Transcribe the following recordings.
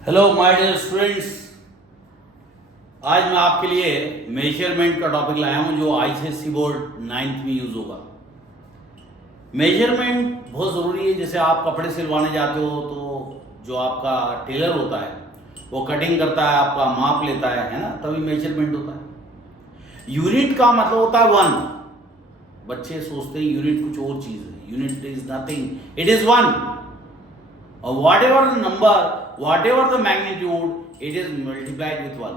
Hello my dear students. आज मैं आपके लिए मेजरमेंट का टॉपिक लाया हूं जो आईसीएसई बोर्ड 9th में यूज होगा। मेजरमेंट बहुत ज़रूरी है। जैसे आप कपड़े सिलवाने जाते हो तो जो आपका टेलर होता है वो कटिंग करता है, आपका माप लेता है ना, तभी मेजरमेंट होता है। यूनिट का मतलब होता है वन। बच्चे सोचते हैं यूनिट कुछ और चीज़ है। Unit is nothing, it is one. और whatever the number, whatever the magnitude, it is multiplied with 1।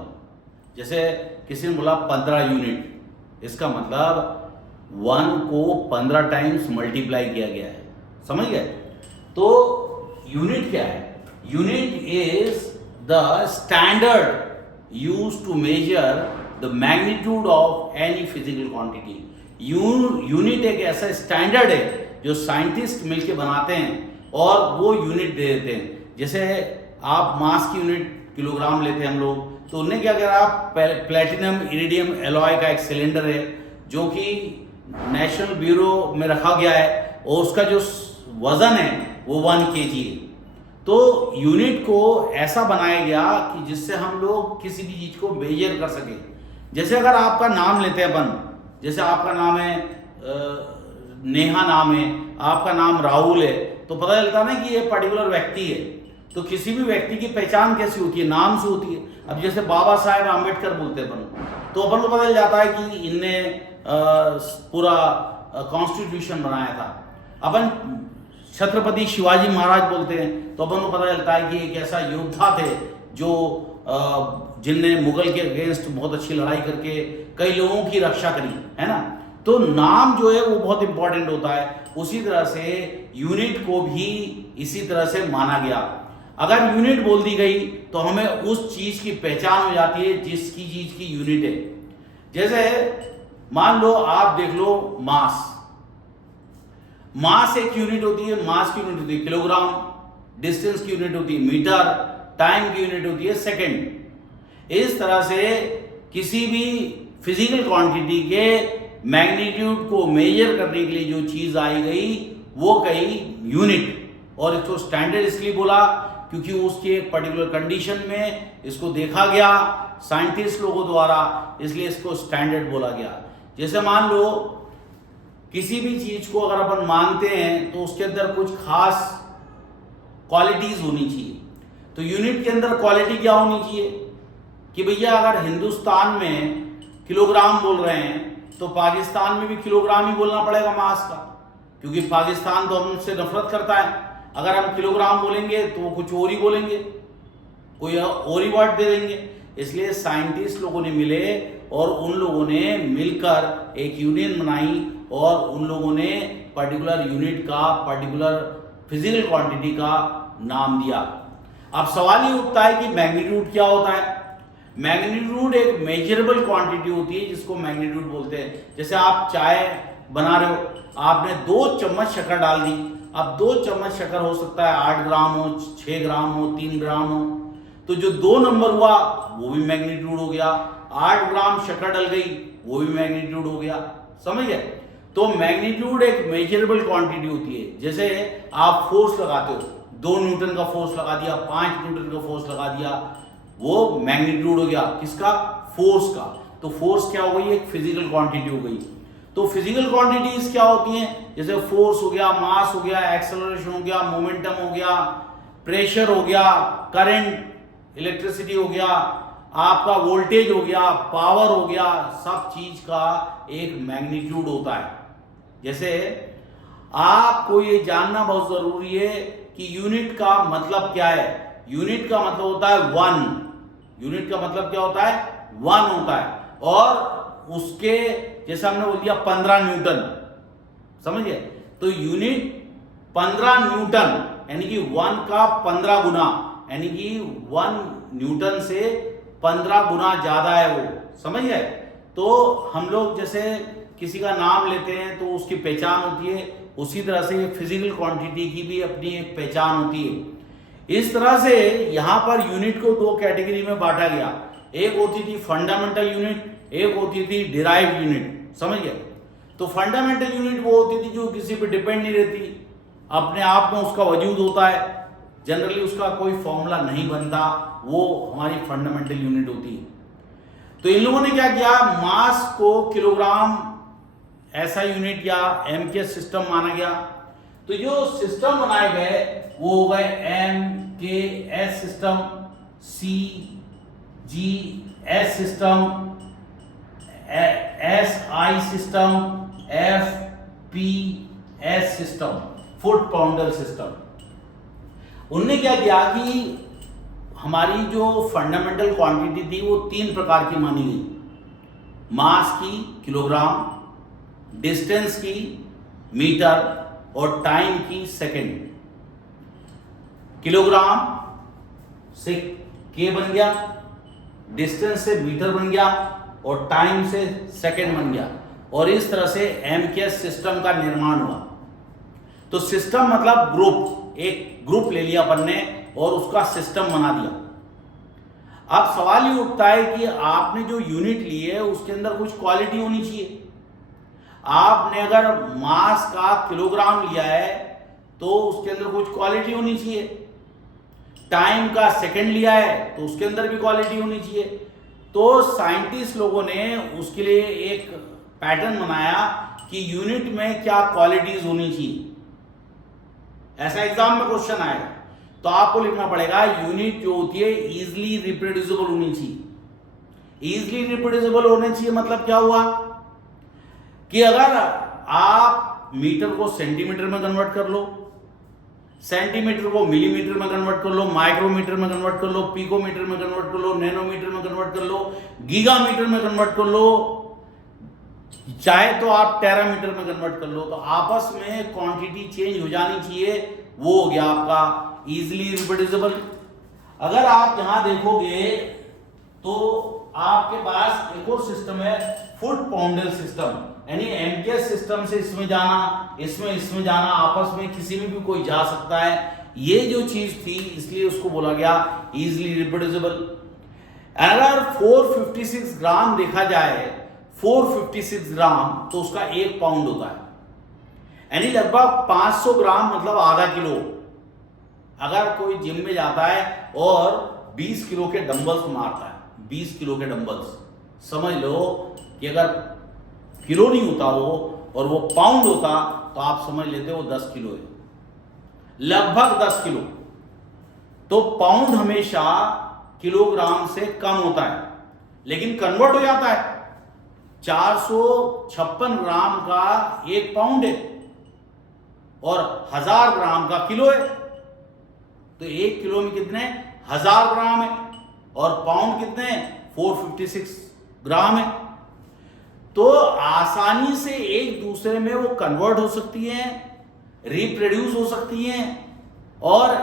जैसे किसी ने बोला 15 यूनिट, इसका मतलब 1 को 15 टाइम्स मल्टीप्लाई किया गया है। समझ गए? तो यूनिट क्या है? Unit is the standard use to measure the magnitude of any physical quantity. Unit एक ऐसा स्टैंडर्ड है जो साइंटिस्ट मिलकर बनाते हैं और वो यूनिट दे देते हैं। जैसे आप मास की यूनिट किलोग्राम लेते हैं हम लोग, तो उन्हें क्या करा, प्लेटिनम इरिडियम एलॉय का एक सिलेंडर है जो कि नेशनल ब्यूरो में रखा गया है और उसका जो वजन है वो 1 kg है। तो यूनिट को ऐसा बनाया गया कि जिससे हम लोग किसी भी चीज को मेजर कर सके। जैसे अगर आपका नाम लेते हैं अपन, जैसे आपका नाम है नेहा नाम है, आपका नाम राहुल है, तो पता चलता ना कि ये पर्टिकुलर व्यक्ति है। तो किसी भी व्यक्ति की पहचान कैसी होती है? नाम से होती है। अब जैसे बाबा साहेब आम्बेडकर बोलते हैं अपन, तो अपन को पता चल जाता है कि इनने पूरा कॉन्स्टिट्यूशन बनाया था। अपन छत्रपति शिवाजी महाराज बोलते हैं तो अपन को पता चलता है कि एक ऐसा योद्धा थे जो जिनने मुगल के अगेंस्ट बहुत अच्छी लड़ाई करके कई लोगों की रक्षा करी, है ना। तो नाम जो है वो बहुत इंपॉर्टेंट होता है। उसी तरह से यूनिट को भी इसी तरह से माना गया। अगर यूनिट बोल दी गई तो हमें उस चीज की पहचान हो जाती है जिसकी चीज की यूनिट है। जैसे मान लो आप देख लो मास। मास एक यूनिट होती है, मास की यूनिट होती है किलोग्राम, डिस्टेंस की यूनिट होती है मीटर, टाइम की यूनिट होती है सेकंड। इस तरह से किसी भी फिजिकल क्वांटिटी के मैग्नीट्यूड को मेजर करने के लिए जो चीज आई गई वो कही यूनिट। और इसको स्टैंडर्ड इसलिए बोला क्योंकि उसके एक पर्टिकुलर कंडीशन में इसको देखा गया साइंटिस्ट लोगों द्वारा, इसलिए इसको स्टैंडर्ड बोला गया। जैसे मान लो किसी भी चीज को अगर अपन मानते हैं तो उसके अंदर कुछ खास क्वालिटीज होनी चाहिए। तो यूनिट के अंदर क्वालिटी क्या होनी चाहिए कि भैया अगर हिंदुस्तान में किलोग्राम बोल रहे हैं तो पाकिस्तान में भी किलोग्राम ही बोलना पड़ेगा मास का, क्योंकि पाकिस्तान तो हमसे नफरत करता है। अगर हम किलोग्राम बोलेंगे तो वो कुछ और ही बोलेंगे, कोई और ही वर्ड दे देंगे। इसलिए साइंटिस्ट लोगों ने मिले और उन लोगों ने मिलकर एक यूनियन बनाई और उन लोगों ने पर्टिकुलर यूनिट का, पर्टिकुलर फिजिकल क्वांटिटी का नाम दिया। अब सवाल ये उठता है कि मैग्नीट्यूड क्या होता है? मैग्नीट्यूड एक मेजरेबल क्वांटिटी होती है जिसको मैग्नीट्यूड बोलते हैं। जैसे आप चाय बना रहे हो, आपने 2 चम्मच शक्कर डाल दी। अब 2 चम्मच शक्कर हो सकता है 8 ग्राम हो, 6 ग्राम हो, 3 ग्राम हो, तो जो 2 नंबर हुआ वो भी मैग्नीट्यूड हो गया। 8 ग्राम शक्कर डल गई वो भी मैग्नीट्यूड हो गया। समझ गए? तो मैग्नीट्यूड एक मेजरेबल क्वांटिटी होती है। जैसे आप फोर्स लगाते हो, 2 न्यूटन का फोर्स लगा दिया, 5 न्यूटन का फोर्स लगा दिया, वो मैग्नीट्यूड हो गया। किसका? फोर्स का। तो फोर्स क्या हो गई? एक फिजिकल क्वांटिटी हो गई। तो फिजिकल क्वांटिटीज क्या होती हैं? जैसे फोर्स हो गया, मास हो गया, एक्सेलरेशन हो गया, मोमेंटम हो गया, प्रेशर हो गया, करंट, इलेक्ट्रिसिटी हो गया, आपका वोल्टेज हो गया, पावर हो गया, सब चीज का एक मैग्नीट्यूड होता है। जैसे आपको ये जानना बहुत जरूरी है कि यूनिट का मतलब क्या है। यूनिट का मतलब होता है 1। यूनिट का मतलब क्या होता है? 1 होता है। और उसके जैसे हमने बोल दिया 15 न्यूटन, समझ गए? तो यूनिट 15 न्यूटन यानी कि 1 का 15 गुना, यानी कि 1 न्यूटन से 15 गुना ज्यादा है वो। समझ गए? तो हम लोग जैसे किसी का नाम लेते हैं तो उसकी पहचान होती है, उसी तरह से फिजिकल क्वांटिटी की भी अपनी एक पहचान होती है। इस तरह से यहां पर यूनिट को 2 कैटेगरी में बांटा गया। एक होती थी फंडामेंटल यूनिट, एक होती थी डिराइव्ड यूनिट। समझ गए? तो फंडामेंटल यूनिट वो होती थी जो किसी पे डिपेंड नहीं रहती, अपने आप में उसका वजूद होता है। जनरली उसका कोई फॉर्मूला नहीं बनता, वो हमारी फंडामेंटल यूनिट होती है। तो इन लोगों ने क्या किया, मास को किलोग्राम ऐसा यूनिट या एम के सिस्टम माना गया। तो जो सिस्टम बनाए गए वो हो गए M K S system, C G S system, S I system, F P S system, foot pounder system. उनने क्या किया कि हमारी जो फंडामेंटल क्वांटिटी थी वो 3 प्रकार की मानी गई, मास की किलोग्राम, डिस्टेंस की मीटर और टाइम की सेकंड। किलोग्राम से के बन गया, डिस्टेंस से मीटर बन गया और टाइम से सेकंड बन गया, और इस तरह से एमकेएस सिस्टम का निर्माण हुआ। तो सिस्टम मतलब ग्रुप, एक ग्रुप ले लिया अपन ने और उसका सिस्टम बना दिया। अब सवाल ये उठता है कि आपने जो यूनिट ली है उसके अंदर कुछ क्वालिटी होनी चाहिए। आपने अगर मास का किलोग्राम लिया है तो उसके अंदर कुछ क्वालिटी होनी चाहिए, टाइम का सेकंड लिया है तो उसके अंदर भी क्वालिटी होनी चाहिए। तो साइंटिस्ट लोगों ने उसके लिए एक पैटर्न बनाया कि यूनिट में क्या क्वालिटीज होनी चाहिए। ऐसा एग्जाम में क्वेश्चन आएगा तो आपको लिखना पड़ेगा यूनिट जो होती है इजीली रिप्रोड्यूसिबल होनी चाहिए। इजीली रिप्रोड्यूसिबल होने चाहिए मतलब क्या हुआ कि अगर आप मीटर को सेंटीमीटर में कन्वर्ट कर लो, सेंटीमीटर को मिलीमीटर में कन्वर्ट कर लो, माइक्रोमीटर में कन्वर्ट कर लो, पिकोमीटर में कन्वर्ट कर लो, नैनोमीटर में कन्वर्ट कर लो, गीगामीटर में कन्वर्ट कर लो, चाहे तो आप टेरामीटर में कन्वर्ट कर लो, तो आपस में क्वांटिटी चेंज हो जानी चाहिए। वो हो गया आपका इजीली रिप्रोड्यूसिबल। अगर आप यहां देखोगे तो आपके पास एक और सिस्टम है फुट पाउंडर सिस्टम, यानी एमकेएस सिस्टम से इसमें जाना, इसमें जाना, आपस में किसी में भी कोई जा सकता है। ये जो चीज थी इसलिए उसको बोला गया इजीली रिप्रोड्यूसिबल। अगर 456 ग्राम देखा जाए, 456 ग्राम तो उसका 1 पाउंड होता है, यानी लगभग 500 ग्राम मतलब आधा किलो। अगर कोई जिम में जाता है और 20 किलो के डंबल्स मारता है, 20 किलो के डंबल्स, समझ लो कि अगर किलो नहीं होता वो और वो पाउंड होता तो आप समझ लेते वो 10 किलो है, लगभग 10 किलो। तो पाउंड हमेशा किलोग्राम से कम होता है, लेकिन कन्वर्ट हो जाता है। 456 ग्राम का 1 पाउंड है और 1000 ग्राम का किलो है, तो 1 किलो में कितने 1000 ग्राम है और पाउंड कितने 456 ग्राम है। तो आसानी से एक दूसरे में वो कन्वर्ट हो सकती हैं, रिप्रोड्यूस हो सकती हैं और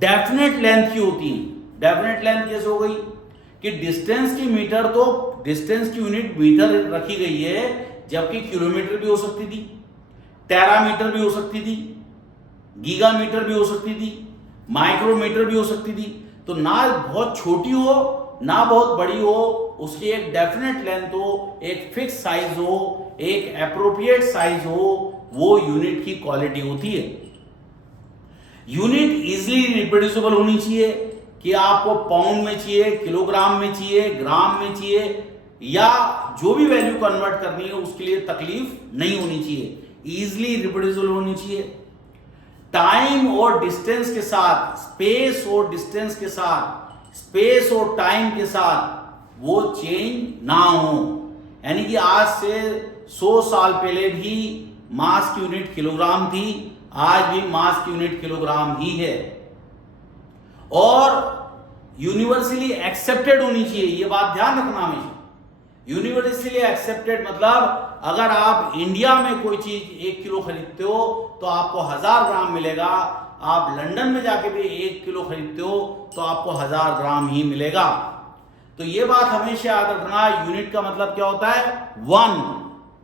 डेफिनेट लेंथ की होती हैं। डेफिनेट लेंथ कैसे हो गई कि डिस्टेंस की मीटर, तो डिस्टेंस की यूनिट मीटर रखी गई है, जबकि किलोमीटर भी हो सकती थी, टेरामीटर भी हो सकती थी, गीगामीटर भी हो सकती थी, माइक्रोमीटर भी हो सकती थी। तो ना बहुत छोटी हो ना बहुत बड़ी हो, उसकी एक डेफिनेट लेंथ हो, एक फिक्स साइज हो, एक एप्रोप्रिएट साइज हो, वो यूनिट की क्वालिटी होती है। यूनिट इजीली रिप्रोड्यूसिबल होनी चाहिए कि आपको पाउंड में चाहिए, किलोग्राम में चाहिए, ग्राम में चाहिए, या जो भी वैल्यू कन्वर्ट करनी है उसके लिए तकलीफ नहीं होनी चाहिए, इजीली रिप्रोड्यूसिबल होनी चाहिए। टाइम और डिस्टेंस के साथ, स्पेस और डिस्टेंस के साथ, स्पेस और टाइम के साथ वो चेंज ना हो। यानी कि आज से 100 साल पहले भी मास की यूनिट किलोग्राम थी, आज भी मास की यूनिट किलोग्राम ही है और यूनिवर्सली एक्सेप्टेड होनी चाहिए। ये बात ध्यान रखना हमेशा, यूनिवर्सली एक्सेप्टेड मतलब अगर आप इंडिया में कोई चीज 1 किलो खरीदते हो तो आपको 1000 ग्राम मिलेगा, आप लंदन में जाके भी 1 किलो खरीदते हो तो आपको 1000 ग्राम ही मिलेगा। तो ये बात हमेशा याद रखना, यूनिट का मतलब क्या होता है 1।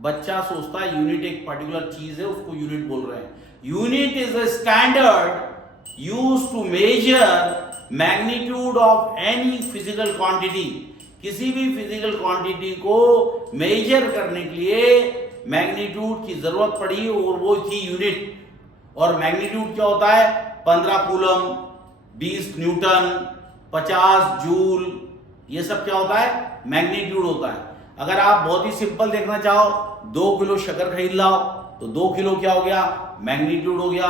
बच्चा सोचता है यूनिट एक पर्टिकुलर चीज है, उसको यूनिट बोल रहे हैं। Unit is a standard used to measure magnitude of any physical quantity. किसी भी फिजिकल क्वांटिटी को मेजर करने के लिए मैग्नीट्यूड की जरूरत पड़ी और वो थी यूनिट। और मैग्नीट्यूड क्या होता है 15 कूलम, 20 न्यूटन, 50 जूल, ये सब क्या होता है? मैग्नीट्यूड होता है। अगर आप बहुत ही सिंपल देखना चाहो, 2 किलो शक्कर खरीद लाओ तो 2 किलो क्या हो गया? मैग्नीट्यूड हो गया।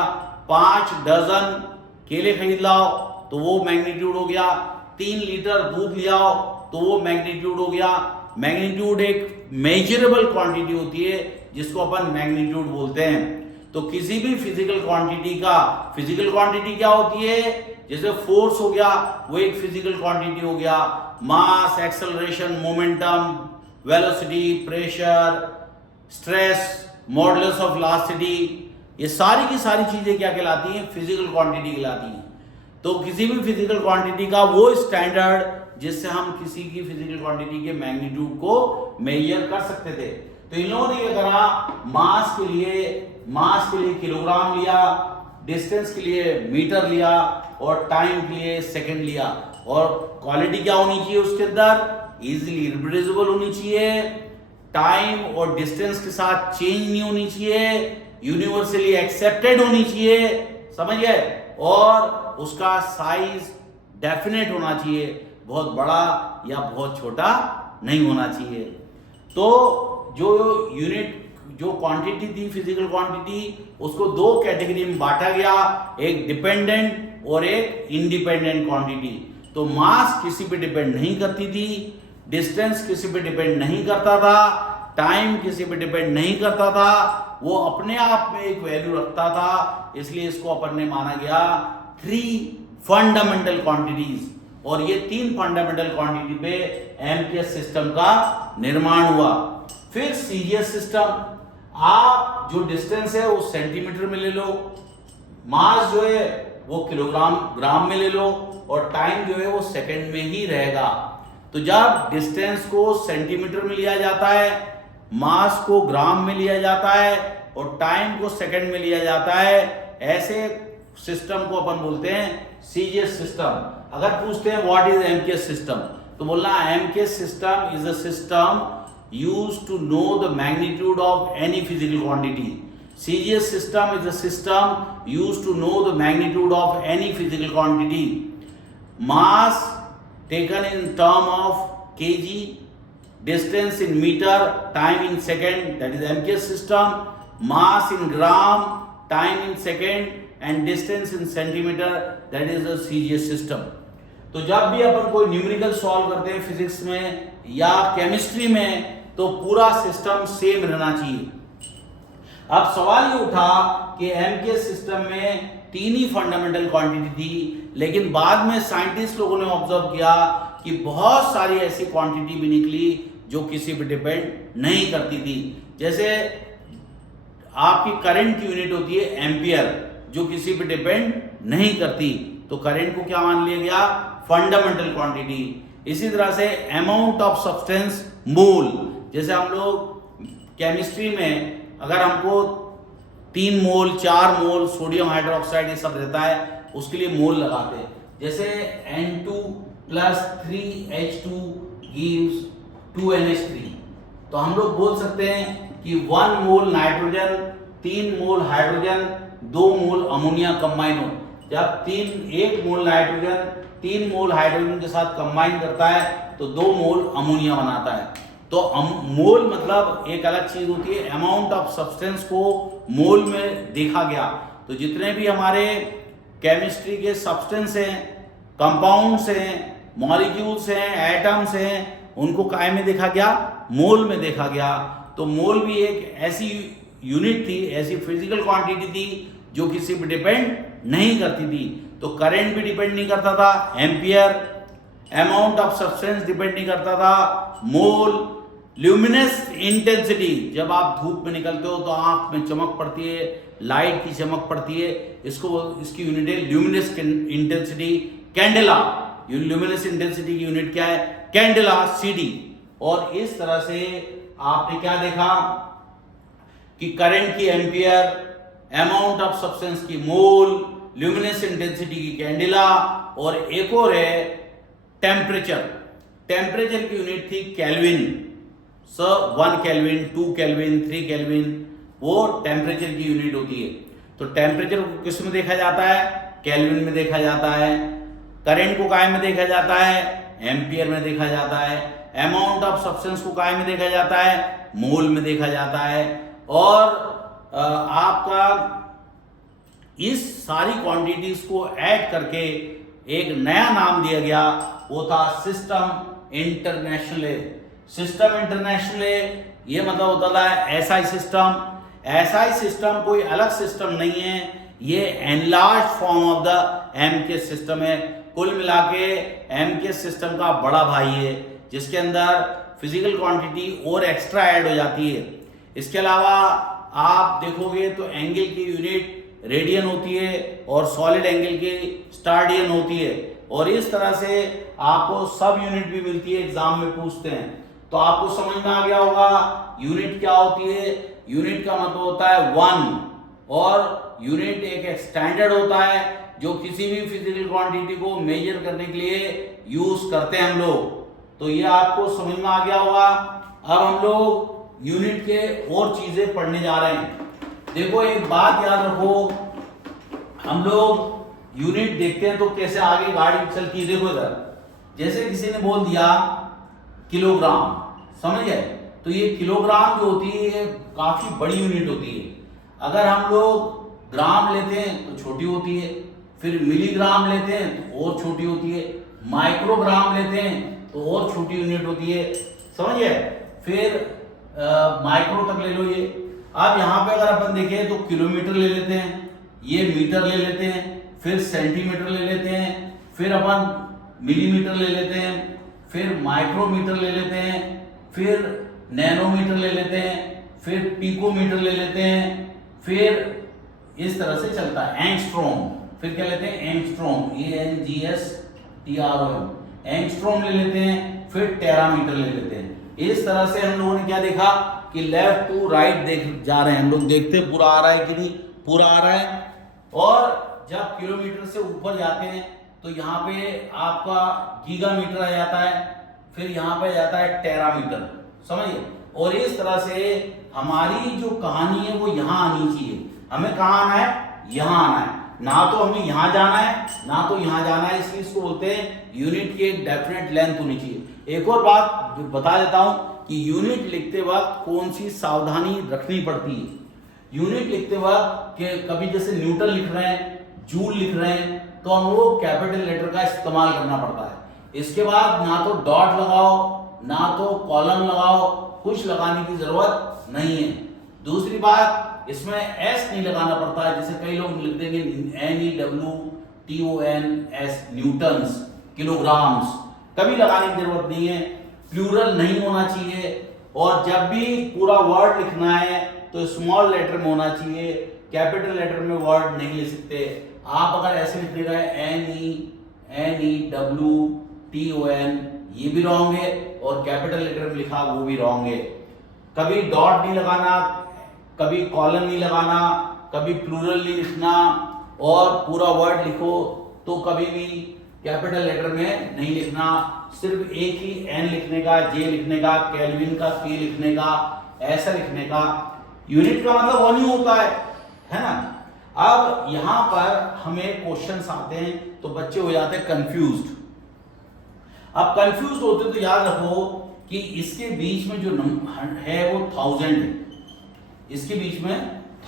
5 डजन केले खरीद लाओ तो वो मैग्नीट्यूड हो गया। 3 लीटर दूध ले आओ तो वो मैग्नीट्यूड हो गया। मैग्नीट्यूड एक मेजरेबल क्वांटिटी होती है जिसको अपन मैग्नीट्यूड बोलते हैं। तो किसी भी फिजिकल क्वांटिटी का, फिजिकल क्वांटिटी क्या होती है? जैसे फोर्स हो गया, वो एक फिजिकल क्वांटिटी हो गया। Mass, acceleration, momentum, velocity, pressure, stress, modulus of elasticity, ये सारी की सारी चीजें क्या कहलाती हैं? फिजिकल क्वांटिटी कहलाती हैं। तो किसी भी फिजिकल क्वांटिटी का वो स्टैंडर्ड जिससे हम किसी की फिजिकल क्वांटिटी के मैग्नीट्यूड को मेजर कर सकते थे। तो इन लोगों ने ये करा, मास के लिए किलोग्राम लिया, डिस्टेंस के लिए मीटर लिया और टाइम के लिए सेकंड लिया। और क्वालिटी क्या होनी चाहिए उसके अंदर? इजीली रिप्रेजेंटेबल होनी चाहिए, टाइम और डिस्टेंस के साथ चेंज नहीं होनी चाहिए, यूनिवर्सली एक्सेप्टेड होनी चाहिए, समझ गए? और उसका साइज डेफिनेट होना चाहिए, बहुत बड़ा या बहुत छोटा नहीं होना चाहिए। तो जो यूनिट, जो क्वांटिटी थी फिजिकल क्वांटिटी, उसको 2 कैटेगरी में बांटा गया, एक डिपेंडेंट और एक इंडिपेंडेंट क्वांटिटी। तो मास किसी पे डिपेंड नहीं करती थी, डिस्टेंस किसी पे डिपेंड नहीं करता था, टाइम किसी पे डिपेंड नहीं करता था, वो अपने आप में एक वैल्यू रखता था। इसलिए इसको अपन ने माना गया 3 फंडामेंटल क्वांटिटीज। और ये 3 फंडामेंटल क्वांटिटी पे एमकेएस सिस्टम का निर्माण हुआ। फिर सीजीएस सिस्टम, आप जो डिस्टेंस है वो सेंटीमीटर में ले लो, मास जो है वो किलोग्राम ग्राम में ले लो, और टाइम जो है वो सेकंड में ही रहेगा। तो जब डिस्टेंस को सेंटीमीटर में लिया जाता है, मास को ग्राम में लिया जाता है और टाइम को सेकंड में लिया जाता है, ऐसे सिस्टम को अपन बोलते हैं सीजीएस सिस्टम। अगर पूछते हैं व्हाट इज एमकेएस सिस्टम, तो बोलना MKS system is a system used to know the magnitude of any physical quantity. CGS system is a system used to know the magnitude of any physical quantity. Mass taken in term of kg, distance in meter, time in second, that is MKS system. Mass in gram, time in second, and distance in centimeter, that is the CGS system. तो जब भी अपन कोई numerical solve करते हैं physics में या chemistry में, तो पूरा सिस्टम सेम रहना चाहिए। अब सवाल ये उठा कि एमकेएस सिस्टम में 3 ही फंडामेंटल क्वांटिटी थी, लेकिन बाद में साइंटिस्ट लोगों ने ऑब्जर्व किया कि बहुत सारी ऐसी क्वांटिटी भी निकली जो किसी पे डिपेंड नहीं करती थी। जैसे आपकी करंट की यूनिट होती है एम्पियर, जो किसी पे डिपेंड नहीं करती, तो करंट को क्या मान लिया गया? Fundamental quantity. इसी तरह से अमाउंट ऑफ सब्सटेंस, मोल, जैसे हम लोग केमिस्ट्री में अगर हमको 3 मोल 4 मोल सोडियम हाइड्रोक्साइड ये सब रहता है, उसके लिए मोल लगाते हैं। जैसे N2 + 3H2 gives 2NH3, तो हम लोग बोल सकते हैं कि 1 मोल नाइट्रोजन, 3 मोल हाइड्रोजन, 2 मोल अमोनिया कंबाइन हो। जब 1 मोल नाइट्रोजन 3 मोल हाइड्रोजन के साथ कंबाइन करता है तो 2 मोल अमोनिया बनाता है। तो मोल मतलब एक अलग चीज होती है, अमाउंट ऑफ सब्सटेंस को मोल में देखा गया। तो जितने भी हमारे केमिस्ट्री के सब्सटेंस हैं, कंपाउंड्स हैं, मॉलिक्यूल्स हैं, एटम्स हैं, उनको काय में देखा गया? मोल में देखा गया। तो मोल भी एक ऐसी यूनिट थी, ऐसी फिजिकल क्वांटिटी थी जो किसी पे डिपेंड नहीं करती थी। तो करंट भी डिपेंड नहीं करता था, ampere, amount of substance depend नहीं करता था, मोल, ल्यूमिनस इंटेंसिटी, जब आप धूप में निकलते हो तो आंख में चमक पड़ती है, लाइट की चमक पड़ती है, इसकी यूनिट है luminous intensity. Candela, luminous intensity की यूनिट क्या है? Candela, CD। और इस तरह से आपने क्या देखा कि करंट की एम्पियर, अमाउंट ऑफ सब्सटेंस की मोल, ल्यूमिनस इंटेंसिटी की कैंडेला, और एक और है टेम्परेचर। टेम्परेचर की यूनिट थी केल्विन। 1 केल्विन, 2 केल्विन, 3 केल्विन, वो टेम्परेचर की यूनिट होती है। तो टेम्परेचर को किस में देखा जाता है? केल्विन में देखा जाता है। करंट को काय में देखा जाता है, एम्पियर में देखा जाता है। अमाउंट ऑफ सब्सटेंस को काय में देखा जाता है, मोल में देखा जाता है। और आपका इस सारी क्वांटिटीज को ऐड करके एक नया नाम दिया गया, वो था सिस्टम इंटरनेशनल। सिस्टम इंटरनेशनल ये मतलब होता था एसआई सिस्टम। एसआई सिस्टम कोई अलग सिस्टम नहीं है, ये enlarge form of the MKS system है। कुल मिला के एमकेएस सिस्टम का बड़ा भाई है, जिसके अंदर फिजिकल क्वांटिटी और एक्स्ट्रा ऐड हो जाती है। इसके अलावा आप देखोगे तो एंगल की यूनिट रेडियन होती है और सॉलिड एंगल की स्टार्डियन होती है। और इस तरह से आपको सब यूनिट भी मिलती है, एग्जाम में पूछते हैं। तो आपको समझ में आ गया होगा यूनिट क्या होती है। यूनिट का मतलब होता है वन, और यूनिट एक स्टैंडर्ड होता है जो किसी भी फिजिकल क्वांटिटी को मेजर करने के लिए यूज करते हैं हम लोग। तो ये आपको समझ में आ गया होगा। अब हम लोग यूनिट के और चीजें पढ़ने जा रहे हैं। देखो एक बात याद रखो, हम लोग यूनिट देखते हैं तो कैसे आगे गाड़ी चलती है। देखो इधर, जैसे किसी ने बोल दिया किलोग्राम, समझ गए, तो ये किलोग्राम जो होती है काफी बड़ी यूनिट होती है। अगर हम लोग ग्राम लेते हैं तो छोटी होती है, फिर मिलीग्राम लेते हैं तो और छोटी होती है, माइक्रोग्राम लेते हैं तो और छोटी यूनिट होती है, समझिए। फिर माइक्रो तक ले लो ये। अब यहाँ पे अगर अपन देखें तो किलोमीटर ले लेते हैं, ये मीटर ले लेते हैं, फिर सेंटीमीटर ले लेते हैं, फिर अपन मिलीमीटर ले लेते हैं, फिर माइक्रोमीटर ले लेते हैं, फिर नैनोमीटर ले लेते हैं, फिर पिकोमीटर ले लेते हैं, फिर इस तरह से चलता है एंगस्ट्रॉम। फिर क्या लेते हैं, एंगस्ट्रॉम, ANGSTROM, एंगस्ट्रॉम ले लेते हैं, फिर टेरामीटर ले लेते हैं। इस तरह से हम लोगों ने क्या देखा कि लेफ्ट टू राइट देख जा रहे हैं हम लोग, देखते पूरा आ रहा है कि नहीं, पूरा आ रहा है। और जब किलोमीटर से ऊपर जाते हैं तो यहाँ पे आपका गीगामीटर आ जाता है, फिर यहाँ पे आ जाता है टेरामीटर, समझिए। और इस तरह से हमारी जो कहानी है वो यहाँ आनी चाहिए। हमें कहाँ आना है, यहाँ आना है, ना तो हमें यहाँ जाना है ना तो यहाँ जाना है। इसलिए इसको बोलते हैं यूनिट की एक डेफिनेट लेंथ होनी चाहिए। एक और बात बता देता हूं कि यूनिट लिखते वक्त कौन सी सावधानी रखनी पड़ती है। यूनिट लिखते वक्त के कभी जैसे न्यूटन लिख रहे हैं, जूल लिख रहे हैं, तो हम लोग कैपिटल लेटर का इस्तेमाल करना पड़ता है। इसके बाद ना तो डॉट लगाओ ना तो कॉलम लगाओ, कुछ लगाने की जरूरत नहीं है। दूसरी बात, इसमें एस नहीं लगाना पड़ता है, जैसे कई लोग लिख देंगे NEWTONS, न्यूटन्स, किलोग्राम्स, कभी लगाने की जरूरत नहीं है। प्लूरल नहीं होना चाहिए, और जब भी पूरा वर्ड लिखना है तो स्मॉल लेटर में होना चाहिए, कैपिटल लेटर में वर्ड नहीं ले सकते। आप अगर ऐसे लिखने का NEWTON, ये भी रॉन्ग है, और कैपिटल लेटर में लिखा वो भी रॉन्ग है। कभी डॉट नहीं लगाना, कभी कॉलन नहीं लगाना, कभी प्लूरल नहीं लिखना, और पूरा वर्ड लिखो तो कभी भी कैपिटल लेटर में नहीं लिखना। सिर्फ एक ही एन लिखने का, जे लिखने का, केल्विन का के लिखने का, ऐसा लिखने का। यूनिट का मतलब वो नहीं होता है ना। अब यहां पर हमें क्वेश्चंस आते हैं तो बच्चे हो जाते हैं कंफ्यूज्ड। अब कंफ्यूज होते तो याद रखो कि इसके बीच में जो नंबर है वो 1000 है, इसके बीच में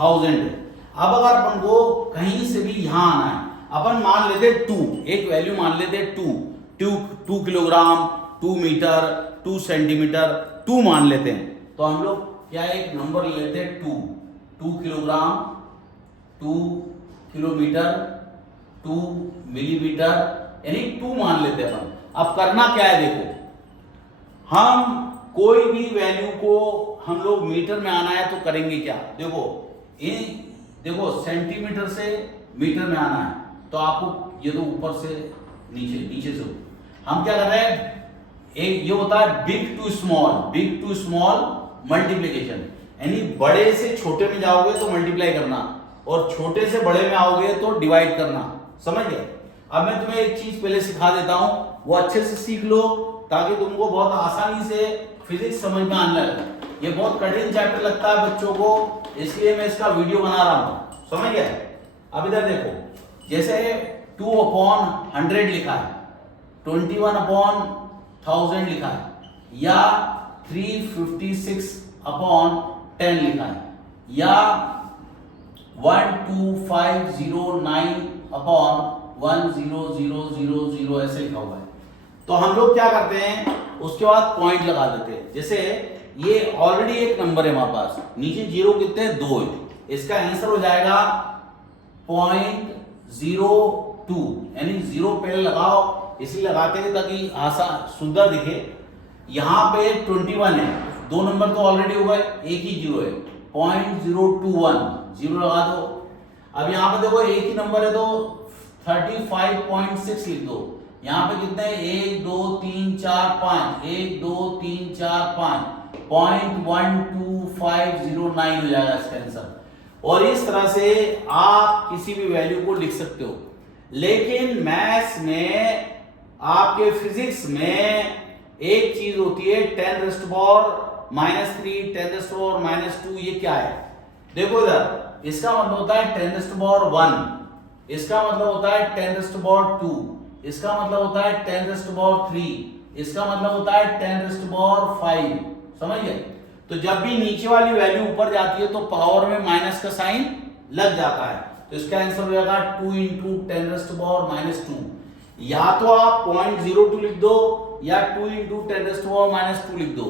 1000 है। अब अगर अपन को कहीं से भी यहां आना है, अपन मान लेते 2, एक वैल्यू मान लेते 2 किलोग्राम, 2 मीटर, 2 सेंटीमीटर, 2 मान लेते हैं। तो हम लोग क्या एक नंबर लेते हैं 2 किलोग्राम, 2 किलोमीटर, 2 मिलीमीटर, यानी 2 मान लेते हैं अपन। अब करना क्या है, देखो हम कोई भी वैल्यू को हम लोग मीटर में आना है तो करेंगे क्या, देखो सेंटीमीटर से मीटर में आना है तो आपको ये तो ऊपर से नीचे से हम क्या कर रहे हैं, एक ये होता है बिग टू स्मॉल मल्टीप्लिकेशन, यानी बड़े से छोटे में जाओगे तो मल्टीप्लाई करना और छोटे से बड़े में आओगे तो डिवाइड करना, समझ गए। अब मैं तुम्हें एक चीज पहले सिखा देता हूं, वो अच्छे से सीख लो ताकि तुमको बहुत आसानी से फिजिक्स समझ में आने लगे। ये बहुत कठिन चैप्टर लगता है बच्चों को, इसलिए मैं इसका वीडियो बना रहा हूं, समझ गए। अब इधर देखो, जैसे 2/100 लिखा है, 21/1000 लिखा है या 356/10 लिखा है या 12509/10000 ऐसे लिखा हुआ है। तो हम लोग क्या करते हैं, उसके बाद पॉइंट लगा देते हैं। जैसे ये ऑलरेडी एक नंबर है हमारे पास, नीचे जीरो कितने हैं, 2 है। इसका आंसर हो जाएगा 0.02, यानी 0 पहले लगाओ, इसलिए लगाते हैं ताकि आसान सुंदर दिखे। यहाँ पे 21 है, 2 नंबर तो ऑलरेडी हो गए, एक ही जीरो है, 0.021 जीरो लगा दो। अब यहाँ पे देखो एक ही नंबर है तो 35.6 लिख दो। यहाँ पे कितने 1 2 3 4 5 1 2 3 4 5 0.12509 हो जाएगा इसका आंसर। और इस तरह से आप किसी भी वैल्यू को लिख सकते हो। लेकिन मैथ्स में, आपके फिजिक्स में एक चीज होती है 10⁻³ -3 10⁻², ये क्या है? देखो इधर, इसका मतलब होता है 10⁻1, इसका मतलब होता है 10⁻², इसका मतलब होता है 10⁻3, इसका मतलब होता है 10⁻5। समझ गए? तो जब भी नीचे वाली वैल्यू ऊपर जाती है तो पावर में माइनस का साइन लग जाता है। तो इसका आंसर हो जाएगा 2 × 10⁻²। या तो आप 0.02 लिख दो या 2 × 10⁻² लिख दो,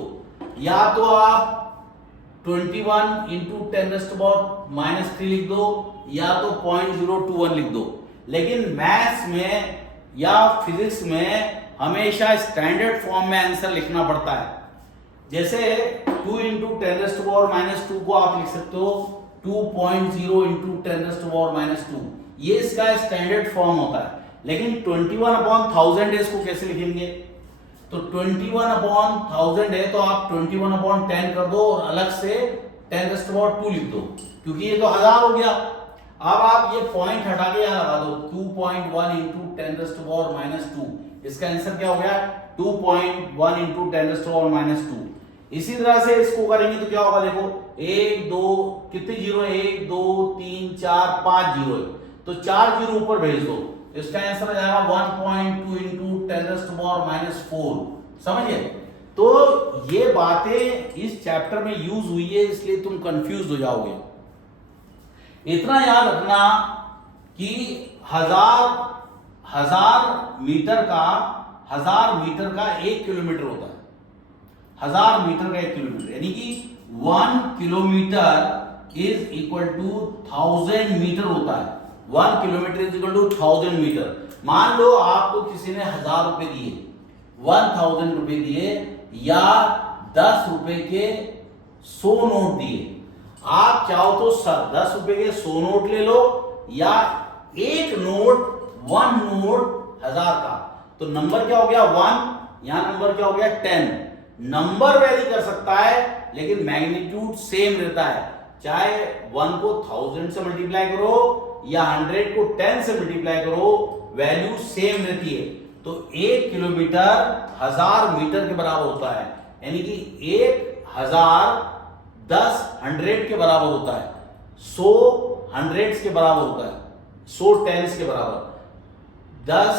या तो आप 21 × 10⁻³ लिख दो, या तो 0.021 लिख दो। लेकिन मैथ्स में या फिजिक्स में हमेशा स्टैंडर्ड फॉर्म में आंसर लिखना पड़ता है। जैसे 2 × 10⁻² को आप लिख सकते हो 2.0 × 10⁻², ये इसका स्टैंडर्ड फॉर्म होता है। लेकिन 21/1000 है, इसको कैसे लिखेंगे? तो 21/1000 है तो आप 21/10 कर दो और अलग से 10⁻² लिख दो, क्योंकि ये तो 1000 हो गया। अब आप ये पॉइंट हटा के यहां लगा दो 2.1 × 10⁻², इसका आंसर क्या हो गया 2.1 × 10⁻²। इसी तरह से इसको करेंगे तो क्या होगा, देखो 1 2 कितने जीरो है, 1 2 3 4 5 जीरो है, तो 4 जीरो ऊपर भेज दो, इसका आंसर आ जाएगा 1.2 × 10⁻⁴। समझिए? तो ये बातें इस चैप्टर में यूज हुई है, इसलिए तुम कंफ्यूज हो जाओगे। इतना याद रखना कि 1000 मीटर का 1 किलोमीटर होता है। 1000 मीटर का 1 किलोमीटर, यानी कि 1 kilometre is equal to 1000 metre होता है। 1 kilometre is equal to 1000 metre. मान लो आपको किसी ने 1000 रुपए दिए, 1000 रुपए दिए, या 10 रुपए के 100 नोट दिए। आप चाहो तो 10 रुपए के 100 नोट ले लो, या एक नोट 1 नोट 1000 का। तो नंबर क्या हो गया 1, यहां नंबर क्या हो गया 10। नंबर वेरी कर सकता है लेकिन मैग्नीट्यूड सेम रहता है। चाहे 1 को 1000 से मल्टीप्लाई करो या 100 को 10 से मल्टीप्लाई करो, वैल्यू सेम रहती है। तो 1 किलोमीटर 1000 मीटर के बराबर होता है, यानी कि 1000 10 100 के बराबर होता है, 100 100 के बराबर होता है, 100 10 के बराबर, 10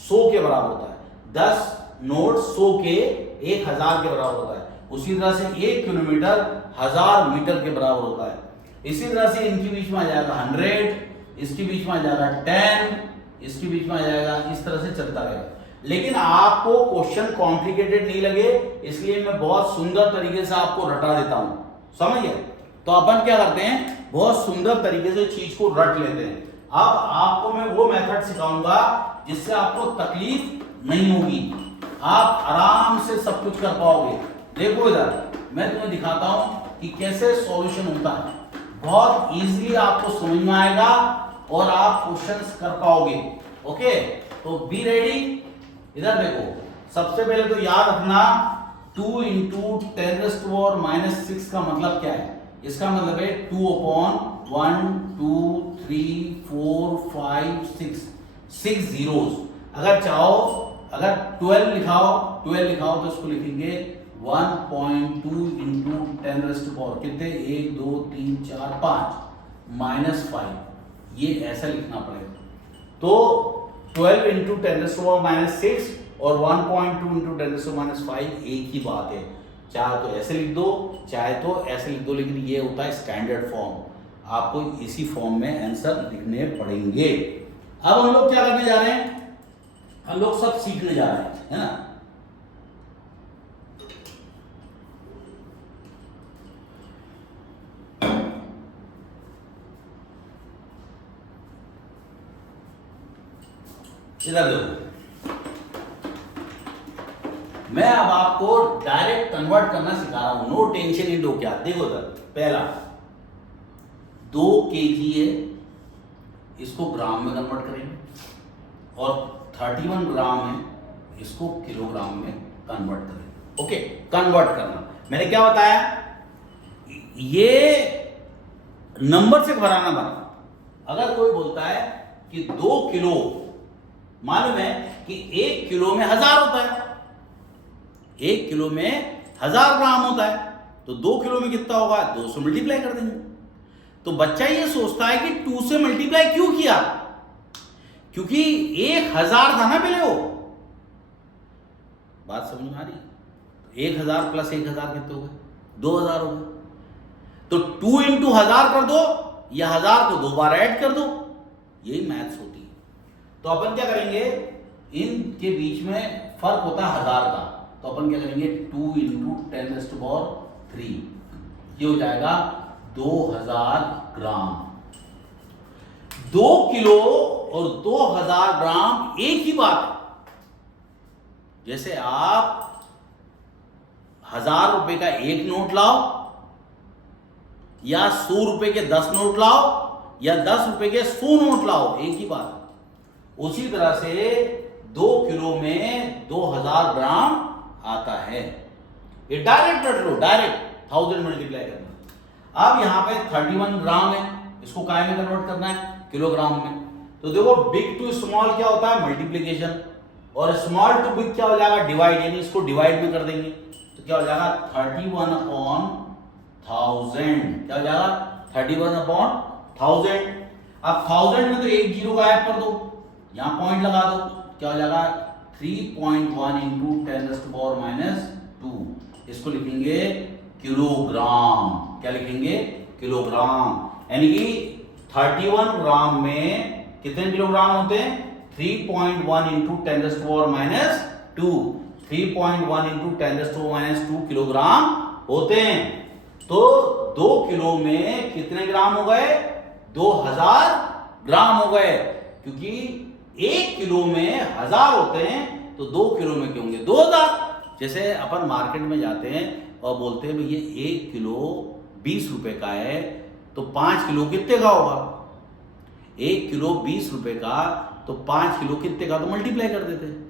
100 के बराबर होता है, 10 नोट 100 के 1000 के बराबर होता है। उसी तरह से 1 किलोमीटर 1000 मीटर के बराबर होता है। इसी तरह से इनके बीच में आ जाएगा 100, इसके बीच में आ जाएगा 10, इसके बीच में आ जाएगा, इस तरह से चलता रहेगा। लेकिन आपको क्वेश्चन कॉम्प्लिकेटेड नहीं लगे, इसलिए मैं बहुत सुंदर तरीके से आपको रटा देता हूं। समझिए? तो अपन क्या करते हैं, बहुत सुंदर तरीके से चीज को रट लेते हैं। अब आपको मैं वो मेथड सिखाऊंगा जिससे आपको तकलीफ नहीं होगी, आप आराम से सब कुछ कर पाओगे। देखो इधर मैं तुम्हें दिखाता हूं कि कैसे सॉल्यूशन होता है। बहुत इजीली आपको समझ में आएगा और आप क्वेश्चंस कर पाओगे। ओके, तो बी रेडी। इधर देखो, सबसे पहले तो याद रखना 2 × 10⁻⁻6 का मतलब क्या है। इसका मतलब है 2/1 2 3 4 5 6 जीरोस। अगर चाहो, अगर 12 लिखाओ तो इसको लिखेंगे 1.2 × 10⁻⁴ कितने 1 2 3 4 5 -5, ये ऐसा लिखना पड़ेगा। तो 12 इंटू 10⁻⁻6 और 1.2 इंटू 10⁻⁵ एक ही बात है। चाहे तो ऐसे लिख दो, चाहे तो ऐसे लिख दो, लेकिन ये होता है स्टैंडर्ड फॉर्म। आपको इसी फॉर्म में आंसर लिखने पड़ेंगे। अब हम लोग क्या करने जा रहे हैं, हम लोग सब सीखने जा रहे हैं, है ना। इधर देखो, मैं अब आपको डायरेक्ट कन्वर्ट करना सिखा रहा हूं, नो टेंशन इन क्या। देखो इधर, पहला 2 kg है, इसको ग्राम में कन्वर्ट करेंगे, और 31 ग्राम है, इसको किलोग्राम में कन्वर्ट करेंगे। ओके, कन्वर्ट करना मैंने क्या बताया, ये नंबर से घबराना मत। अगर कोई बोलता है कि 2 किलो, मालूम है कि 1 किलो में 1000 होता है, 1 किलो में 1000 ग्राम होता है, तो 2 किलो में कितना होगा, 2 से मल्टीप्लाई कर देंगे। तो बच्चा ये सोचता है कि 2 से मल्टीप्लाई क्यों किया, क्योंकि 1000 था ना पहले, वो बात समझ में आ रही। 1000 प्लस 1000 कितने हो गए, 2000 हो गए। तो 2 इंटू 1000 कर दो, या 1000 को 2 बार ऐड कर दो, यही मैथ्स होती है। तो अपन क्या करेंगे, इनके बीच में फर्क होता है 1000 का, तो अपन क्या करेंगे 2 इंटू 10⁻3, ये हो जाएगा 2000 ग्राम। 2 किलो और 2000 ग्राम एक ही बात है। जैसे आप 1000 रुपए का एक नोट लाओ, या 100 रुपए के 10 नोट लाओ, या 10 रुपए के 100 नोट लाओ, एक ही बात। उसी तरह से 2 किलो में 2000 ग्राम आता है। ये डायरेक्ट रट लो, डायरेक्ट 1000 मल्टीप्लाई करना। अब यहां पे 31 ग्राम है, इसको काय में कन्वर्ट करना है, किलोग्राम में। तो देखो, बिग टू स्मॉल क्या होता है, मल्टीप्लीकेशन, और स्मॉल टू बिग क्या हो जाएगा, डिवाइड, यानी इसको डिवाइड में कर देंगे। तो क्या हो जाएगा 31/1000, क्या हो जाएगा 31/1000। अब 1000 में तो एक जीरो का ऐड कर दो, यहां पॉइंट लगा दो, क्या हो जाएगा 3.1 इंटू 10⁻²। इसको लिखेंगे किलोग्राम, क्या लिखेंगे, किलोग्राम। यानी कि 31 ग्राम में कितने किलोग्राम होते हैं, 3.1 इंटू 10⁻², 3.1 इंटू 10⁻² किलोग्राम होते हैं। तो 2 किलो में कितने ग्राम हो गए, 2000 ग्राम हो गए, क्योंकि 1 किलो में 1000 होते हैं, तो 2 किलो में क्यों होंगे 2000। जैसे अपन मार्केट में जाते हैं और बोलते हैं भैया 1 किलो 20 रुपए का है, तो 5 किलो कितने का होगा, 1 किलो 20 रुपए का, तो 5 किलो कितने का, तो मल्टीप्लाई कर देते हैं,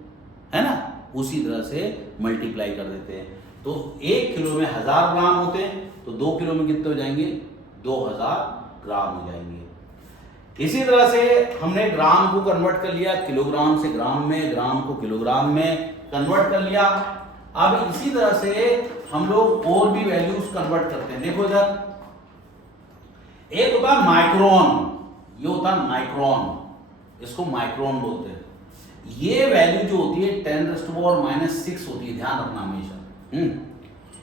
है ना। उसी तरह से मल्टीप्लाई कर देते हैं। तो 1 किलो में 1000 ग्राम होते हैं, तो 2 किलो में कितने हो जाएंगे, 2000 ग्राम हो जाएंगे। इसी तरह से हमने ग्राम को कन्वर्ट कर लिया, किलोग्राम से ग्राम में, ग्राम को किलोग्राम में कन्वर्ट कर लिया। अब इसी तरह से हम लोग और भी वैल्यूज कन्वर्ट करते हैं। देखो इधर, एक होता है माइक्रोन, ये होता है माइक्रोन, इसको माइक्रोन बोलते हैं। ये वैल्यू जो होती है 10⁻⁻6 होती है, ध्यान रखना हमेशा।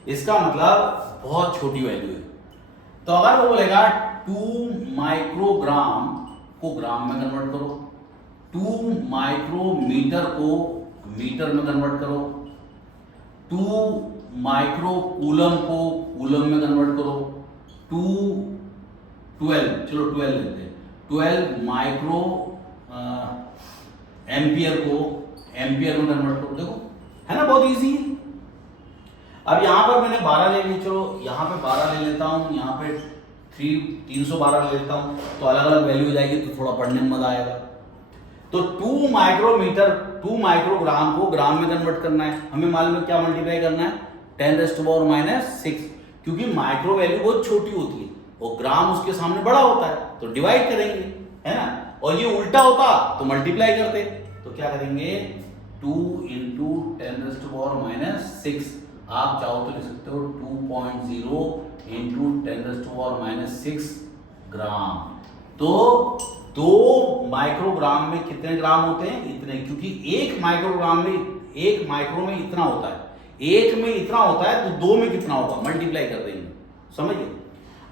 इसका मतलब बहुत छोटी वैल्यू है। तो अगर वो बोलेगा 2 माइक्रोग्राम को ग्राम में कन्वर्ट करो, 2 माइक्रोमीटर को मीटर में कन्वर्ट करो, 2 माइक्रोकूलम को कूलम में कन्वर्ट करो, 12 चलो 12 लेते हैं, 12 माइक्रो एम्पियर को एम्पियर में कन्वर्ट करो। देखो है ना, बहुत इजी है। अब यहां पर मैंने 12 ले ली, चलो यहां पे 12 ले लेता हूं, यहां पे 312 ले लेता हूं, तो अलग अलग वैल्यू हो जाएगी, तो थोड़ा पढ़ने में मजा आएगा। तो 2 माइक्रोमीटर, 2 माइक्रोग्राम को ग्राम में कन्वर्ट करना है, हमें मालूम है क्या मल्टीप्लाई करना है, 10⁻⁻6, क्योंकि माइक्रो वैल्यू बहुत छोटी होती है और ग्राम उसके सामने बड़ा होता है, तो डिवाइड करेंगे, है ना। और ये उल्टा होता तो मल्टीप्लाई करते, तो क्या करेंगे 2 इंटू 10⁻⁻6, आप चाहो तो लिख सकते हो 2.0 इंटू 10⁻⁻6 ग्राम। तो 2 माइक्रोग्राम में कितने ग्राम होते हैं? इतने, क्योंकि 1 माइक्रोग्राम में 1 माइक्रो में इतना होता है, 1 में इतना होता है तो 2 में कितना होगा, मल्टीप्लाई कर देंगे, समझिए।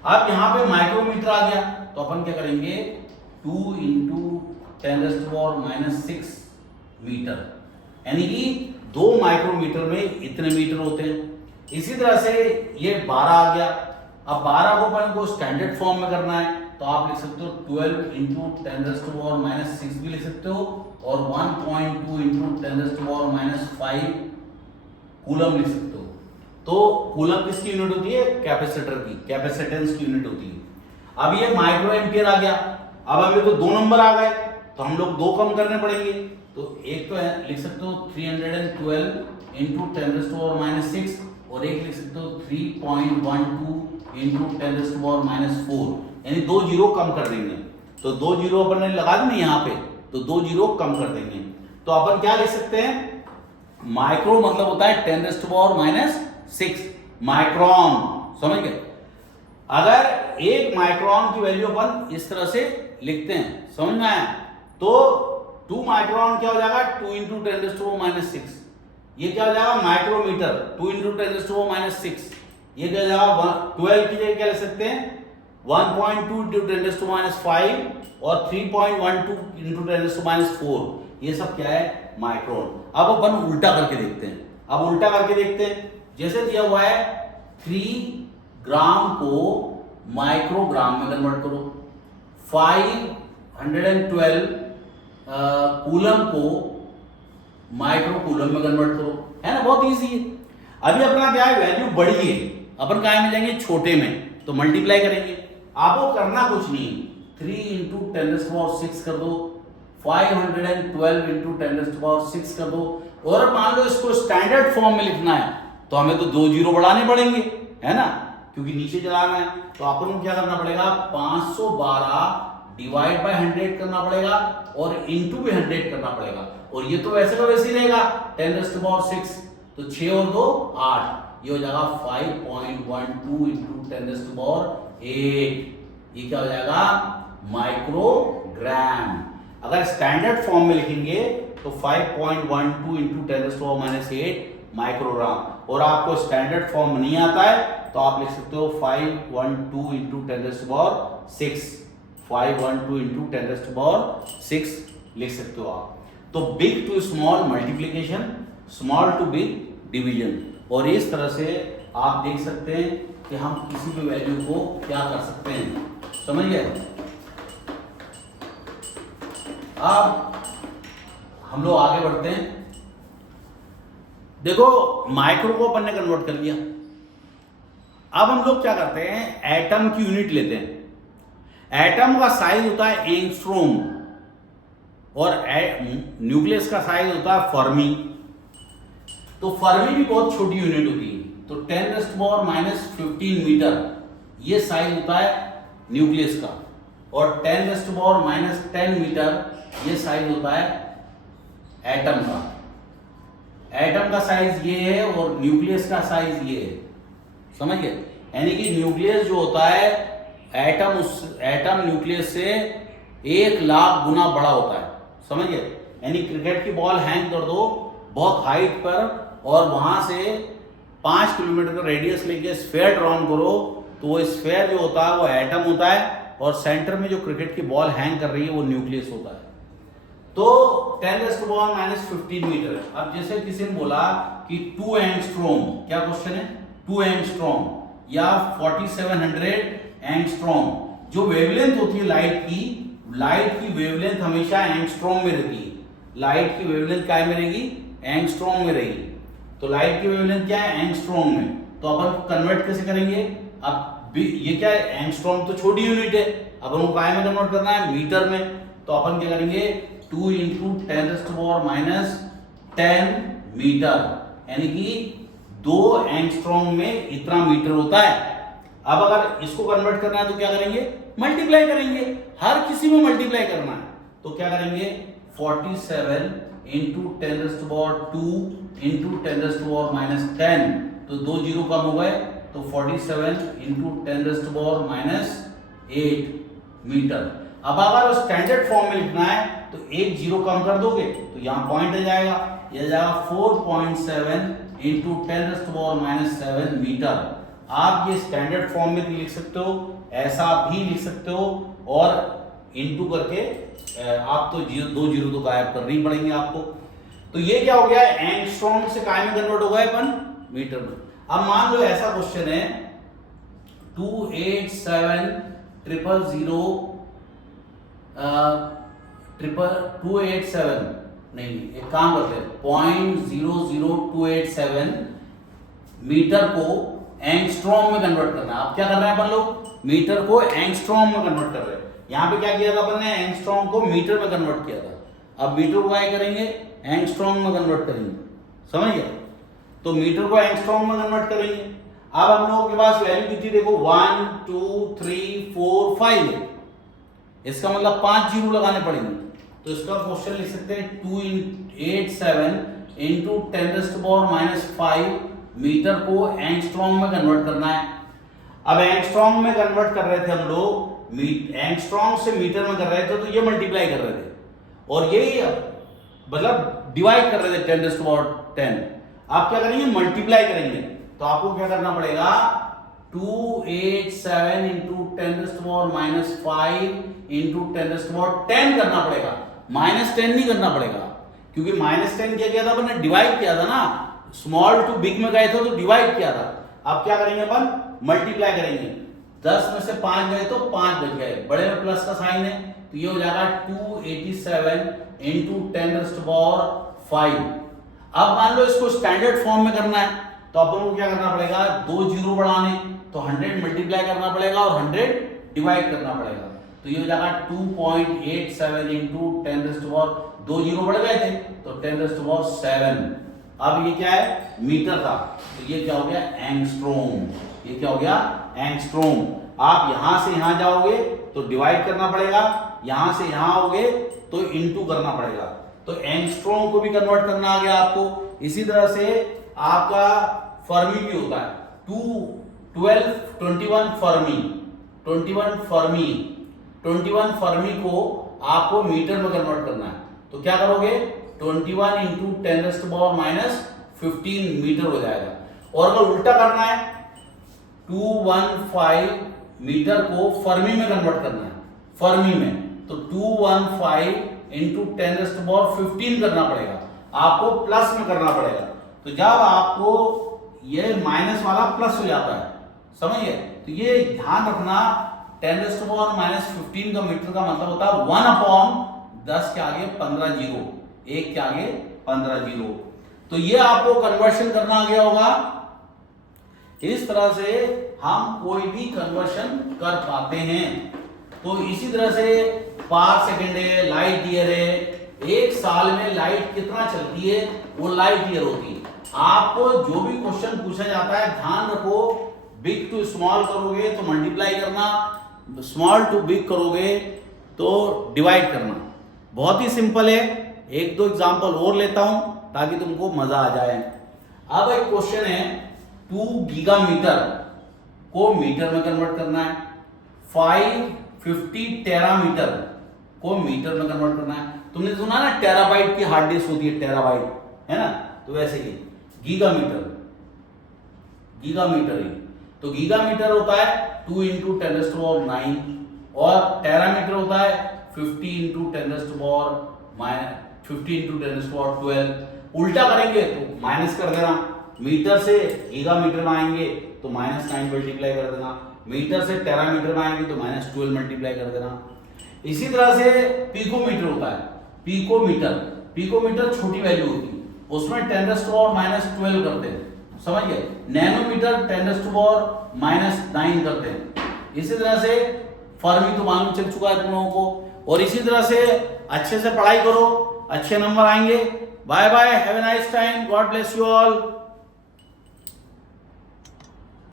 अब यहां पे माइक्रोमीटर आ गया तो अपन क्या करेंगे, 2 इंटू 10⁻⁻6 मीटर, यानी कि 2 माइक्रोमीटर में इतने मीटर होते हैं। इसी तरह से ये 12 आ गया। अब 12 को अपन को स्टैंडर्ड फॉर्म में करना है तो आप लिख सकते हो 12 इंटू 10⁻⁻6 भी लिख सकते हो और 1.2 इंटू 10⁻⁻5 कूलम लिख सकते हो। तो कूलम किसकी यूनिट होती है? कैपेसिटर की, कैपेसिटेंस की यूनिट होती है। अब ये माइक्रो एम्पियर आ गया। अब हमें तो 2 नंबर आ गए तो हम लोग 2 कम करने पड़ेंगे। तो एक तो लिख सकते हो 312 इंटू 10⁻⁻6 और एक लिख सकते हो 3.12 इंटू 10⁻⁻4, यानी 2 जीरो कम कर देंगे। तो 2 जीरो अपन ने लगा दी ना यहाँ पे, तो 2 जीरो कम कर देंगे। तो अपन क्या लिख सकते हैं, माइक्रो मतलब होता है 10⁻⁻6 माइक्रोन, समझ गए। अगर 1 माइक्रोन की वैल्यू अपन इस तरह से लिखते हैं, समझ में आया, तो 2 माइक्रोन क्या हो जाएगा, 2 इंटू 10⁻⁻6। ये क्या हो जाएगा, माइक्रोमीटर, 2 इंटू 10⁻⁻6। ये क्या हो जाएगा, 12 की जगह क्या लिख सकते हैं, 1.2 इंटू 10⁻⁵ और 3.12 इंटू 10⁻⁴। ये सब क्या है, माइक्रोन। अब अपन उल्टा करके देखते हैं। अब उल्टा करके देखते हैं, जैसे दिया हुआ है 3 ग्राम को माइक्रोग्राम में कन्वर्ट करो, 512 कूलम को माइक्रो कूलम में कन्वर्ट करो, है ना, बहुत इजी है। अभी अपना क्या है, वैल्यू बड़ी है, अपन कहाँ में जाएंगे, छोटे में, तो मल्टीप्लाई करेंगे। आपको करना कुछ नहीं, 3 इंटू 10⁻⁶ कर दो, 512 इंटू 10⁻⁶ कर दो, और मान लो इसको स्टैंडर्ड फॉर्म में लिखना है तो हमें तो 2 जीरो बढ़ाने पड़ेंगे, है ना, क्योंकि नीचे चलाना है। तो अपन को क्या करना पड़ेगा, 512 डिवाइड बाय 100 करना पड़ेगा और इंटू भी 100 करना पड़ेगा। और ये तो वैसे का वैसे ही रहेगा 10⁻⁶, तो 6 और 2 8, ये हो जाएगा 5.12 इंटू 10⁻8। ये क्या हो जाएगा, माइक्रोग्राम। अगर स्टैंडर्ड फॉर्म में लिखेंगे तो 5.12 इंटू 10⁻⁸ माइक्रोग्राम। और आपको स्टैंडर्ड फॉर्म नहीं आता है तो आप लिख सकते हो 512 इंटू 10⁻6, 512 इंटू 10⁻6 लिख सकते हो आप। तो big to small multiplication, small to big division, और इस तरह से आप देख सकते हैं कि हम किसी भी वैल्यू को क्या कर सकते हैं, समझ गए। अब हम लोग आगे बढ़ते हैं। देखो माइक्रो को अपन ने कन्वर्ट कर लिया। अब हम लोग क्या करते हैं, एटम की यूनिट लेते हैं। एटम का साइज होता है एंगस्ट्रोम और न्यूक्लियस का साइज होता है फर्मी। तो फर्मी भी बहुत छोटी यूनिट होती है, तो 10⁻⁻15 मीटर ये साइज होता है न्यूक्लियस का, और 10⁻⁻10 मीटर ये साइज होता है एटम का। एटम का साइज ये है और न्यूक्लियस का साइज ये है, समझ गए। यानी कि न्यूक्लियस जो होता है, एटम न्यूक्लियस से 1,00,000 गुना बड़ा होता है, समझ गए। यानी क्रिकेट की बॉल हैंग कर दो बहुत हाइट पर और वहां से 5 किलोमीटर का रेडियस लेके स्फेयर ड्रॉन करो, तो वो स्फेयर जो होता है वो एटम होता है, और सेंटर में जो क्रिकेट की बॉल हैंग कर रही है वो न्यूक्लियस होता है। तो 10⁻⁻15 मीटर है। अब जैसे किसी ने बोला कि 2 एंगस्ट्रॉम, क्या क्वेश्चन है, 2 एंगस्ट्रॉम या 4700 एंगस्ट्रॉम, जो वेवलेंथ होती है लाइट की वेवलेंथ हमेशा एंगस्ट्रॉम में रहती है। लाइट की वेवलेंथ क्या में रहेगी, एंगस्ट्रॉम में रहेगी। तो लाइट की वेवलेंथ क्या है, एंगस्ट्रॉम में। तो अपन कन्वर्ट कैसे करेंगे, अब ये क्या है, एंगस्ट्रॉम तो छोटी यूनिट है, अपन को काय में कन्वर्ट करना है, मीटर में। तो अपन क्या करेंगे, 2 इंटू 10⁻10 मीटर, यानी कि 2 एंगस्ट्रॉम में इतना मीटर होता है। अब अगर इसको कन्वर्ट करना है तो क्या करेंगे, मल्टीप्लाई करेंगे, हर किसी में मल्टीप्लाई करना है। तो क्या करेंगे, 47 इंटू 10⁻2 इंटू 10⁻10, तो 2 जीरो कम हो गए, तो 47 इंटू 10⁻8 मीटर। अब अगर स्टैंडर्ड फॉर्म में लिखना है तो एक जीरो कम कर दोगे तो यहाँ पॉइंट आ जाएगा, यह जाएगा 4.7 इंटू 10⁻⁻7 मीटर। आप ये स्टैंडर्ड फॉर्म में भी लिख सकते हो, ऐसा भी लिख सकते हो, और इंटू करके आप तो दो जीरो तो गायब करने ही पड़ेंगे आपको। तो ये क्या हो गया, एंगस्ट्रॉम से काय में कन्वर्ट हो गया अपन मीटर में। अब मान लो ऐसा क्वेश्चन है 287 नहीं, एक काम करते हैं 0.00287 मीटर को एंगस्ट्रॉम में कन्वर्ट करना है। अब क्या कर रहे हैं अपन लोग, मीटर को एंगस्ट्रॉम में कन्वर्ट कर रहे हैं। यहाँ पे क्या किया था अपन ने, एंगस्ट्रॉम को मीटर में कन्वर्ट किया था। अब मीटर को क्या करेंगे, एंगस्ट्रॉम में कन्वर्ट करेंगे, समझ गए। तो मीटर को एंगस्ट्रॉम में कन्वर्ट करेंगे। अब हम लोगों के पास वैल्यू कितनी देखो 1 2 3 4 5 है, इसका मतलब 5 जीरो लगाने पड़ेंगे। तो इसका क्वेश्चन लिख सकते हैं 287 इंटू 10⁻⁻5 मीटर को एंगस्ट्रॉम में कन्वर्ट करना है। अब एंगस्ट्रॉम में कन्वर्ट कर रहे थे हम लोग, एंगस्ट्रॉम से मीटर में कर रहे थे, तो ये मल्टीप्लाई कर रहे थे और ये मतलब डिवाइड कर रहे थे 10⁻10। आप क्या करेंगे, मल्टीप्लाई करेंगे। तो आपको क्या करना पड़ेगा, 287 इंटू 10⁻5 इंटू 10⁻10 करना पड़ेगा, -10 नहीं करना पड़ेगा, क्योंकि -10 क्या किया था अपन ने, डिवाइड किया था ना, स्मॉल टू बिग में गए थे तो डिवाइड किया था। अब क्या करेंगे अपन, मल्टीप्लाई करेंगे। 10 में से 5 गए तो 5 बच गए, बड़े में प्लस का साइन है, तो ये हो जाएगा 287 इंटू 10⁻5। अब मान लो इसको स्टैंडर्ड फॉर्म में करना है, तो अपन को क्या करना पड़ेगा, 2 जीरो बढ़ाने, तो 100 मल्टीप्लाई करना पड़ेगा और 100 डिवाइड करना पड़ेगा। तो ये हो जाएगा 2.87 इंटू 10⁻, 2 जीरो बढ़ गए थे तो 10⁻7। अब ये क्या है, मीटर था, तो ये क्या हो गया, एंगस्ट्रॉम। ये क्या हो गया, एंगस्ट्रॉम। आप यहां से यहां जाओगे तो डिवाइड करना पड़ेगा, यहां से यहां आओगे तो इनटू करना पड़ेगा। तो एंगस्ट्रॉम को भी कन्वर्ट करना आ गया आपको। इसी तरह से आपका फर्मी भी होता है, 21 फर्मी को आपको मीटर में कन्वर्ट करना है। तो क्या करोगे, 21 इंटू 10⁻⁻15 मीटर हो जाएगा। और अगर उल्टा करना है, 215 मीटर को फर्मी में कन्वर्ट करना है, फर्मी में, तो 215 इंटू 10⁻15 करना पड़ेगा, आपको प्लस में करना पड़ेगा। तो जब आपको ये माइनस वाला प्लस हो जाता है, समझिए, तो ये ध्यान रखना, 10⁻⁻15 का मीटर का मतलब होता है 1/10 के आगे 15 जीरो, 1 के आगे 15 जीरो। तो ये आपको कन्वर्शन करना आ गया होगा। इस तरह से हम कोई भी कन्वर्शन कर पाते हैं। तो इसी तरह से पार सेकेंड है, लाइट ईयर है, एक साल में लाइट कितना चलती है वो लाइट ईयर होती है। आपको जो भी क्वेश्चन पूछा जाता है, ध्यान रखो, बिग टू स्मॉल करोगे तो मल्टीप्लाई करना, स्मॉल टू बिग करोगे तो डिवाइड करना। बहुत ही सिंपल है। एक दो एग्जांपल और लेता हूं ताकि तुमको मजा आ जाए। अब एक क्वेश्चन है, 2 गीगामीटर को मीटर में कन्वर्ट करना है, 550 टेरामीटर को मीटर में कन्वर्ट करना है। तुमने सुना ना टेराबाइट की हार्ड डिस्क होती है, टेराबाइट, है ना, तो वैसे ही गीगामीटर ही। तो गीगामीटर होता है 2 इंटू 10⁻9 और टेरामीटर होता है 50 इंटू 10⁻12। उल्टा करेंगे तो माइनस कर देना, मीटर से गीगामीटर में आएंगे तो -9 मल्टीप्लाई कर देना, मीटर से टेरामीटर में आएंगे तो -12 मल्टीप्लाई कर देना। इसी तरह से पिकोमीटर होता है, पिकोमीटर छोटी वैल्यू होती है, उसमें 10⁻12 करते हैं, समझ गए। नैनोमीटर 10⁻9 करते हैं। इसी तरह से फर्मी तो मालूम चल चुका है तुम लोगों को। और इसी तरह से अच्छे से पढ़ाई करो, अच्छे नंबर आएंगे। Bye bye, have a nice time, God bless you all.